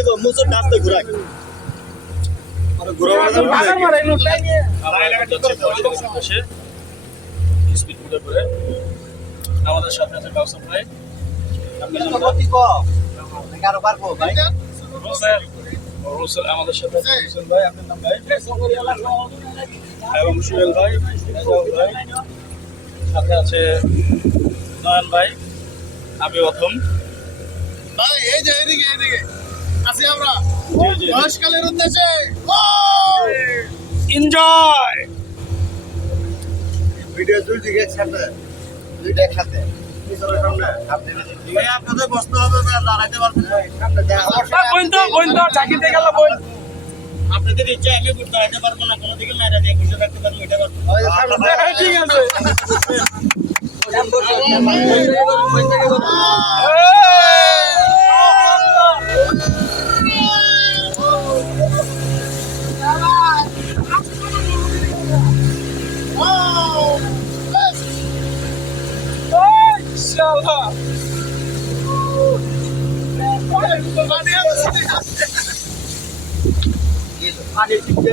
দেখো মুসুর ডাবতে ঘুরাক আমাদের সাথে আছে কাউসার ভাই। আমাদের সাথে ভাই আপনার নাম ভাই? এবং সুহেল ভাই ভাই। সাথে আছে নয়ন ভাই। আমি অথম ভাই এই যে এদিকে এদিকে আসি আমরা। বয়সকালের উদ্দেশ্যে এনজয় ভিডিও দুই দিকে একসাথে দুইটা একসাথে পিছনের সামনে আপনি ভাই আপনাদের বসতে হবে না দাঁড়াইতে পারবেন ইচ্ছা আমি দাঁড়াইতে পারব না কোনো দিকে মাইরা দিয়ে খুশি থাকতে পারব এটা পারব। ঠিক আছে। শিখতে